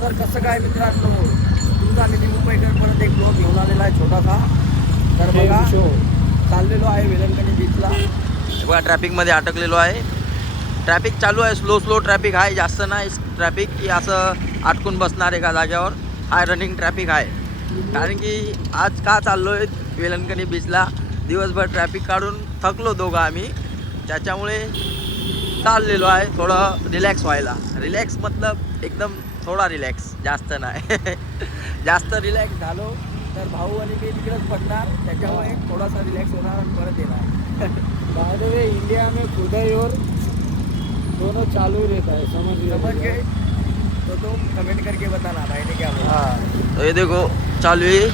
तर कसं काय मित्रांनो, तुमचा नितीन मुंबईकर परत एक ब्लॉग घेऊन आलेला आहे छोटासा. तर बघा चाललेलो आहे वेलंकणी बीचला. बघा ट्रॅफिकमध्ये अटकलेलो आहे. ट्रॅफिक चालू आहे, स्लो ट्रॅफिक आहे, जास्त नाही ट्रॅफिक की असं अटकून बसणार एका जागेवर. हाय रनिंग ट्रॅफिक आहे. कारण की आज का चाललो आहे वेलंकणी बीचला, दिवसभर ट्रॅफिक काढून थकलो दोघं आम्ही, त्याच्यामुळे चाललेलो आहे थोडं रिलॅक्स व्हायला. रिलॅक्स मतलब एकदम थोडा रिलॅक्स, जास्त नाही. जास्त रिलॅक्स झालो तर भाऊ आणि मी तिकडेच पडणार, त्याच्यामुळे थोडासा रिलॅक्स होणार आणि परत येणार. बाय द वे इंडिया में खुदाई और दोनों चालू रहता है, समझ गए तो तुम कमेंट करके बताना भाई ने क्या बोला. हाँ तो ये देखो चालू है.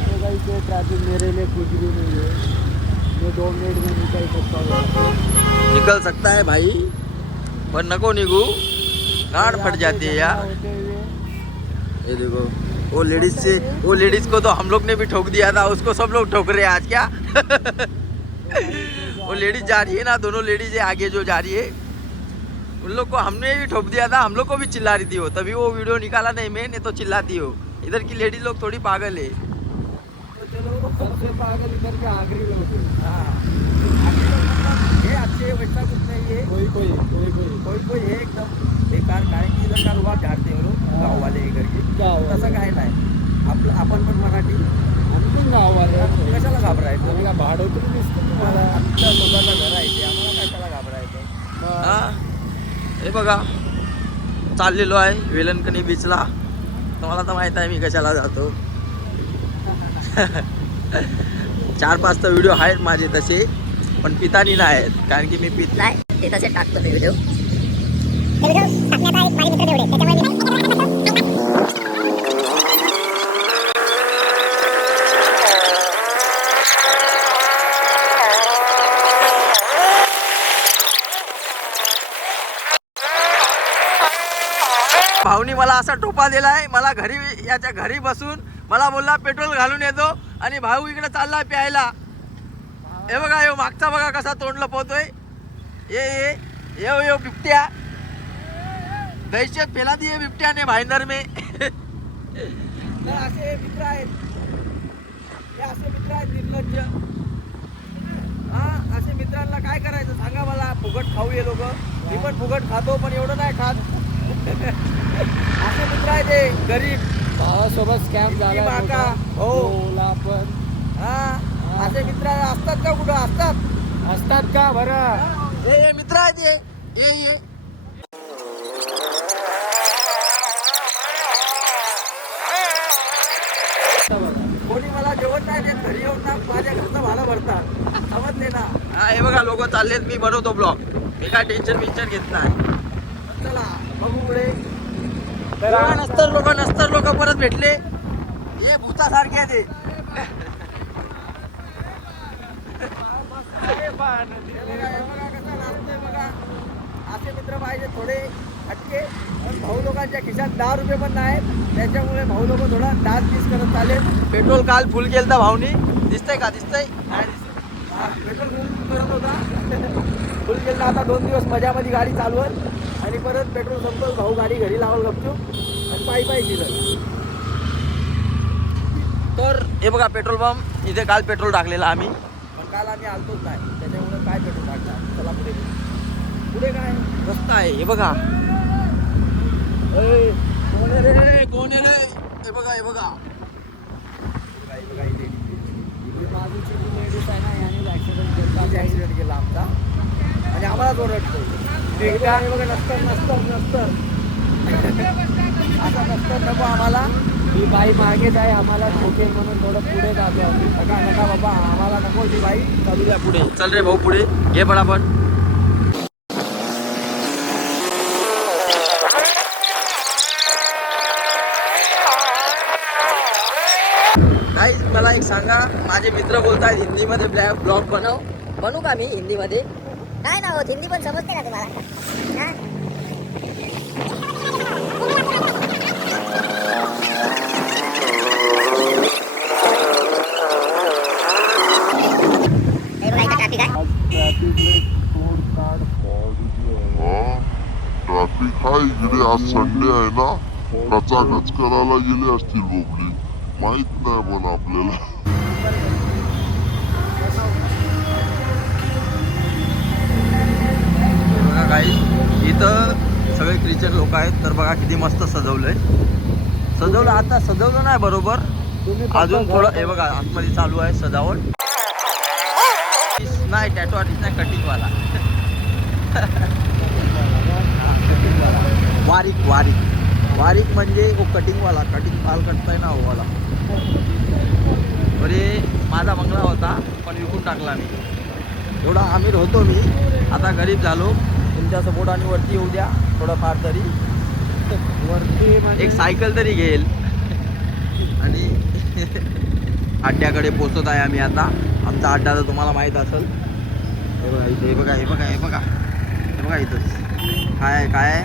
तो भाई ये ट्रैफिक मेरे लिए कुछ भी नहीं है, ये 2 मिनट में निकल सकता हूँ. निकल सकता है भाई, पर नको निकू, गाड़ फट जाती है यार. ये देखो वो लेडीज को तो हम लोग ने भी ठोक दिया था, उसको सब लोग ठोक रहे हैं आज क्या. वो लेडीज जा रही है ना, दोनों लेडीज है आगे जो जा रही है, उन लोग को हमने भी ठोक दिया था. हम लोग को भी चिल्ला रही थी वो, तभी वो वीडियो निकाला नहीं मैंने, तो चिल्लाती हो. इधर की लेडीज लोग थोड़ी पागल है. सबसे पागल इधर के आखिरी लोग हैं. हाँ ये अच्छे वैसा कुछ नहीं है. कोई है एकदम बेकार. काय की इधर का रुबाब झाडते हो लोग गाव वाले इधर की. तसं काय नाही. आपण पण मराठी, आम्ही पण गाववाले कशाला घाबरायचं. आम्हाला भाडं तरी दिसतं तुम्हाला. आमच्या स्वतःचं घर आहे ते, आम्हाला कशाला घाबरायचं. हा हे बघा चाललेलो आहे वेलंकणी बीचला. तुम्हाला तर माहित आहे मी कशाला जातो. 4-5 तर व्हिडिओ आहेत माझे तसे, पण पितानी नाही आहेत, कारण की मी पित नाही, ते तसे टाकतो ते व्हिडिओ. भाऊनी मला असा टोपा दिलाय, मला घरी याच्या घरी बसून मला बोलला पेट्रोल घालून येतो, आणि भाऊ इकडे चालला प्यायला. हे बघा यो मागचा बघा कसा तोंड लपवतोय. ये बिबट्या दहशत फैला दी है बिबट्या ने भाईंदर में. असे मित्र आहेत, असे मित्र आहेत निर्लज्ज. हा असे मित्रांना काय करायचं सांगा मला. फुकट खाऊ ये लोक, मी पण फुकट खातो पण एवढं नाही खात. असे मित्र आहेत ते गरीब. भावासोबत स्कॅम झाला का हो पण. हा असे मित्र असतात का, कुठं असतात का बरं. हे मित्र आहेत ये. कोणी मला जेवण नाही देत, घरी येऊन ना माझ्या घरचं भाडं भरतात, समजले ना. हा हे बघा लोक चाललेत, मी बनवतो ब्लॉग, मी काय टेन्शन घेत नाही. चला बघू पुढे. नस्तर लोक परत भेटले, हे भूतासारखे आहे ते. असे मित्र पाहिजे थोडे हटके. भाऊ लोकांच्या खिशात 10 रुपये पण नाही, त्याच्यामुळे भाऊ लोक थोडा डान्स पीस करत चालेल. पेट्रोल काल फुल केलं तर भाऊनी, दिसतंय का, दिसतंय नाही दिसत. पेट्रोल फुल करत होता, फुल केलं. आता 2 दिवस मजामध्ये गाडी चालवत आणि परत पेट्रोल संपलं, भाऊ गाडी घरी लावल गपचूप आणि पायी दिलं. तर हे बघा पेट्रोल पंप, इथे काल पेट्रोल टाकलेला आम्ही, पण काल आम्ही आलतोच नाही, त्याच्यामुळे काय पेट्रोल टाकणार. चला पुढे काय रस्ता आहे हे बघा. कोण आहे रे. हे बघा बाजूची जी लेडीज आहे ना, याने ॲक्सिडेंट केला आमचा, आणि आम्हालाच ओरडतो. बघा नसतं असा नसतं नको आम्हाला. ही बाई मागेच आहे, आम्हाला ठोकेल म्हणून थोडं पुढे जातो. नका बाबा, आम्हाला नको ती बाई. चालू द्या पुढे. चल रे भाऊ पुढे घे पटापट. गाईज मला एक सांगा, माझे मित्र बोलतायत हिंदीमध्ये ब्लॉग बनवू का मी हिंदीमध्ये. नाही ना होत, हिंदी पण समजते ना तुम्हाला. हा? हे बघा इथं ट्रॅफिक आहे. ट्रॅफिक हा इकडे आज संडे आहे ना, कचाकच करायला गेले असतील बोबडी, माहित नाही पण आपल्याला. बघा काही इथं सगळे ख्रिश्चन लोक आहेत. तर बघा किती मस्त सजवलंय. सजवलं आता सजवलं नाही बरोबर, अजून थोडं. हे बघा आतमध्ये चालू आहे सजावट. नाही टॅटू आर्टिस्ट नाही, कटिंग वाला. वारीक वारीक वारीक म्हणजे कटिंग वाला, कटिंग माल कटताय ना हो वाला. अरे माझा बंगला होता पण विकून टाकला मी. एवढा अमीर होतो मी, आता गरीब झालो. तुमच्या सपोर्टाने वरती येऊ द्या थोडंफार तरी. वरती एक सायकल तरी घेईल. आणि अड्ड्याकडे पोचत आहे आम्ही आता. आमचा अड्डा तर तुम्हाला माहीत असेल. हे बघा इथे, हे बघा हे बघा हे बघा हे बघा इथंच काय आहे,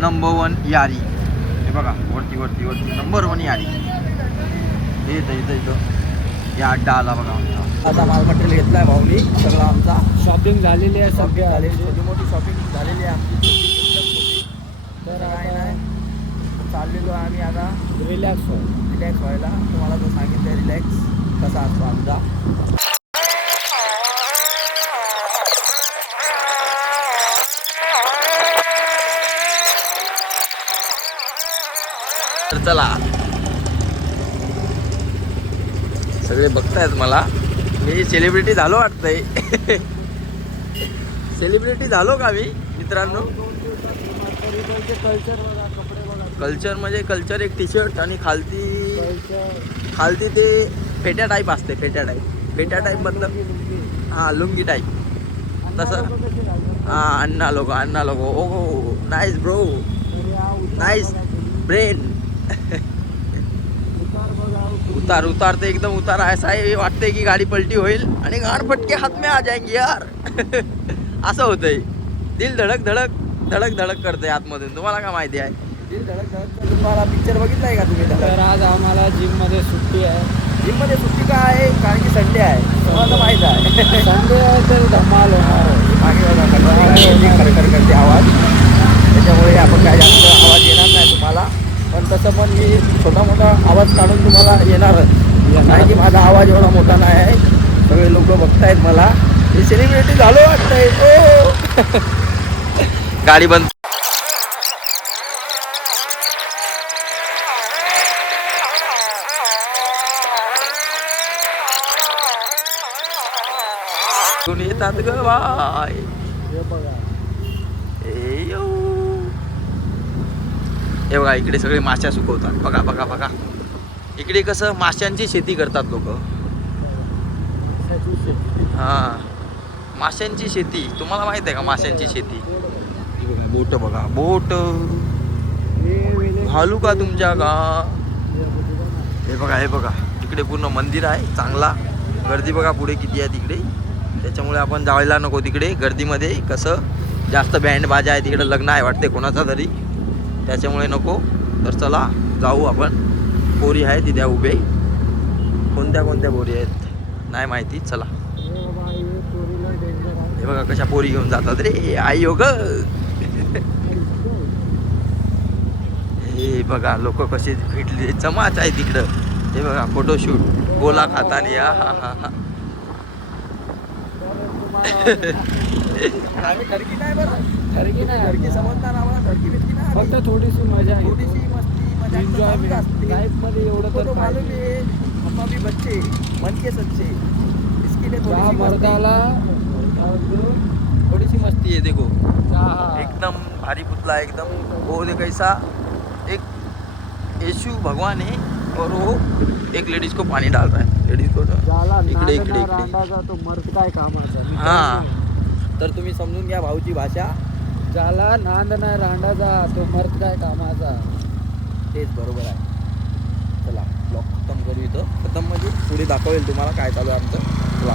नंबर 1 यारी. हे बघा वरती वरती वरती नंबर 1 यारी. हे इथं या अड्डा आला बघा आमचा. आता माल मटेरियल घेतलाय भाऊनी सगळा आमचा. शॉपिंग झालेली आहे, शॉपिंग सगळी झालेली, झालेली. छोटी मोठी शॉपिंग झालेली आहे आमची. तर काय नाही चाललेलो आहे आम्ही आता रिलॅक्स हो. रिलॅक्स व्हायला. तुम्हाला तो सांगितलं रिलॅक्स कसा असतो आमचा. तर चला, सगळे बघतायत मला. मी सेलिब्रिटी झालो वाटतंय. सेलिब्रिटी झालो का मी मित्रांनो? कल्चर बघा, कपडे बघा. कल्चर म्हणजे कल्चर एक टी शर्ट आणि खालती कल्चर ते फेट्या टाईप असते. फेट्या टाईप मतलब हां लुंगी टाईप तसं. हां अण्णा लोक ओ हो नाईस ब्रो, नाईस ब्रेन. उतार ते एकदम उतार ऐसा आहे वाटतंय की गाडी पलटी होईल आणि गाड पटके हात में आ जाएंगे यार. असं होतंय. दिल धडक धडक धडक धडक करते आतमधून. तुम्हाला काय माहिती आहे? दिल धडक धडक. तुम्हाला पिक्चर बघितलाय का तुम्ही? तर आज आम्हाला जिममध्ये सुट्टी आहे. जिममध्ये सुट्टी का आहे? कारण की संडे आहे. तुम्हाला माहित आहे. संडे आहे तर धमाल होणार आहे. मागे बघा खरखर करते आवाज. त्याच्यामुळे आपण काय जास्त आवाज येणार नाही तुम्हाला. पण तसं पण मी छोटा मोठा आवाज काढून तुम्हाला येणारच. कारण की माझा आवाज एवढा मोठा नाही आहे. सगळे लोक बघतायत मला. मी सेलिब्रिटी झालो वाटतंय. ओ गाडी बंद. तुम्ही येतात ग बाय. हे बघा, हे बघा इकडे सगळे माश्या सुकवतात. बघा बघा बघा इकडे कसं माश्यांची शेती करतात लोक. हां माश्यांची शेती. तुम्हाला माहित आहे का माश्यांची शेती? बोट बघा, बोट घालू का तुमच्या का? हे बघा इकडे पूर्ण मंदिर आहे चांगला. गर्दी बघा पुढे किती आहे तिकडे. त्याच्यामुळे आपण जायला नको तिकडे गर्दीमध्ये. कसं जास्त बँड बाजा आहे तिकडे. लग्न आहे वाटते कोणाचा तरी, त्याच्यामुळे नको. तर चला जाऊ आपण. पोरी आहे तिथे उभे. कोणत्या पोरी आहेत नाही माहिती. चला हे बघा कशा पोरी घेऊन जातात रे. आई हो ग. हे बघा लोक कसे भेटले. जमाच आहे तिकडं. हे बघा फोटोशूट गोला खाताना. हा हा हा. आम्ही ठरकी नाही बरं. ठरकी नाही, ठरकी समजणार आम्हाला. ठरकी बिरकी नाही. फक्त थोडीशी मजा आहे. थोडीशी मस्ती मजा एन्जॉय लाईफ मध्ये एवढं तर मालूम है. हम भी बच्चे मन के सच्चे. इसके लिए त्या मर्दाला थोड़ी सी मस्ती है. देखो चहा. एकदम भारी पुतला एकदम. वो देखो कैसा एक यीशु भगवान है और वो एक लेडीज को पानी डाल रहा है. लेडीज को ज्याला इकडे नाद इकडे नाही इकडे. रांडाचा तो मर्द काय कामाचा. हां तर तुम्ही समजून घ्या भाऊची भाषा. ज्याला नांद नाही रांडाचा तो मर्द काय कामाचा. तेच बरोबर आहे. चला ब्लॉग खतम करू इथं. खतम म्हणजे पुढे दाखवेल तुम्हाला काय चालू आहे आमचं. चला.